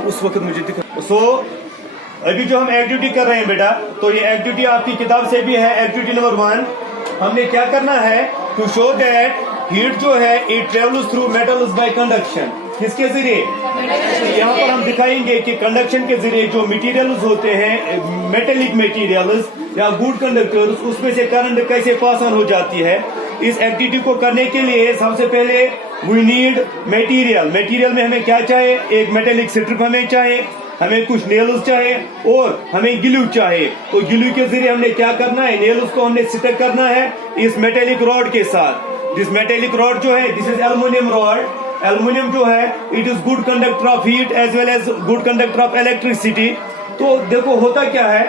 उस वक्त मुझे दिखा। अभी जो हम एक्टिविटी कर रहे हैं बेटा, तो ये एक्टिविटी आपकी किताब से भी है। एक्टिविटी नंबर 1 हमने क्या करना है, टू शो दैट हीट जो है it travels through metals bye conduction. किसके जरिए? यहाँ पर हम दिखाएंगे कि कंडक्शन के जरिए जो मटेरियल्स होते हैं, मेटेलिक मटेरियल्स या गुड कंडक्टर्स, उसमें से करंट कैसे पास ऑन हो जाती है। इस एक्टिविटी को करने के लिए सबसे पहले वी नीड मटेरियल। मटेरियल में हमें क्या चाहिए? एक मेटेलिक स्ट्रिप हमें चाहिए, हमें कुछ नेल्स चाहिए और हमें ग्लू चाहिए। तो ग्लू के जरिए हमने क्या करना है, नेल्स को हमने स्टिक करना है इस मेटेलिक रॉड के साथ। दिस मेटेलिक रॉड जो है, this is aluminium rod. Aluminium जो है it is good conductor of heat as well as good conductor of electricity. तो देखो होता क्या है,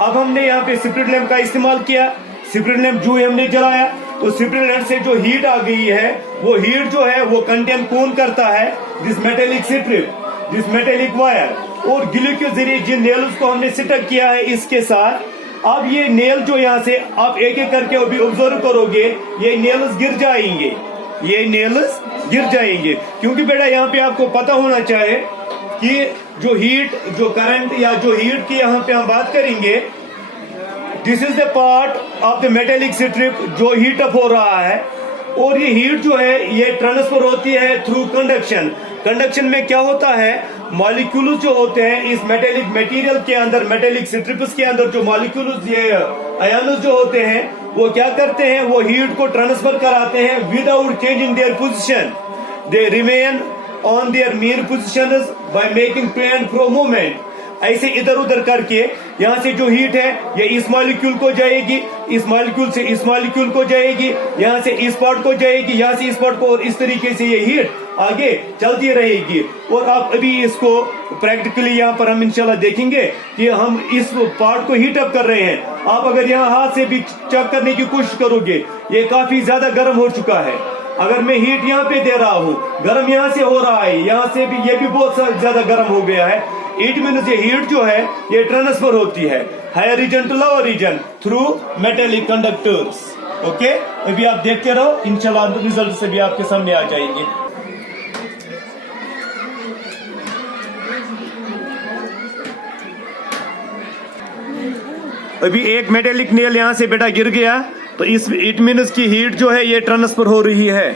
अब हमने यहाँ पे स्पिरिट लैंप का इस्तेमाल किया। स्पिरिट लैंप जो हमने जलाया तो स्पिरिट लैंप से जो हीट आ गई है, वो हीट जो है वो कंटेन कौन करता है, this metallic strip, this metallic wire. और ग्लू के जरिए जिन नेल्स को हमने स्टिक किया है इसके साथ, अब ये नेल जो यहाँ से आप एक एक करके अभी ऑब्जर्व करोगे, ये नेल्स गिर जाएंगे, ये नेल्स गिर जाएंगे। क्योंकि बेटा यहाँ पे आपको पता होना चाहिए कि जो हीट, जो करंट या जो हीट की यहाँ पे हम बात करेंगे, this is the part of the metallic strip जो हीट अप हो रहा है। और ये हीट जो है ये ट्रांसफर होती है थ्रू कंडक्शन। कंडक्शन में क्या होता है, मॉलिक्यूल्स जो होते हैं इस मेटेलिक मटेरियल के अंदर, मेटेलिक स्ट्रिप्स के अंदर जो मॉलिक्यूल्स, ये आयन्स जो होते हैं, वो क्या करते हैं, वो हीट को ट्रांसफर कराते हैं without changing their position. They remain on their mean positions by making to and fro movement. ऐसे इधर उधर करके यहाँ से जो हीट है ये इस मॉलिक्यूल को जाएगी, इस मॉलिक्यूल से इस मॉलिक्यूल को जाएगी, यहाँ से इस पार्ट को जाएगी, यहाँ से इस पार्ट को, और इस तरीके से ये हीट आगे चलती रहेगी। और आप अभी इसको प्रैक्टिकली यहाँ पर हम इंशाल्लाह देखेंगे कि हम इस पार्ट को हीट अप कर रहे हैं। आप अगर यहाँ हाथ से भी चेक करने की कोशिश करोगे, ये काफी ज्यादा गर्म हो चुका है। अगर मैं हीट यहाँ पे दे रहा हूँ, गर्म यहाँ से हो रहा है, यहाँ से भी ये भी बहुत ज्यादा गर्म हो गया है। इट मीन्स ये हीट जो है ये ट्रांसफर होती है higher region to lower region through metallic conductors. Okay, अभी आप देखते रहो, इंशाल्लाह रिजल्ट से भी आपके सामने आ जाएंगे। अभी एक मेटेलिक नेल यहाँ से बेटा गिर गया, तो इस इट मीन्स की हीट जो है ये ट्रांसफर हो रही है।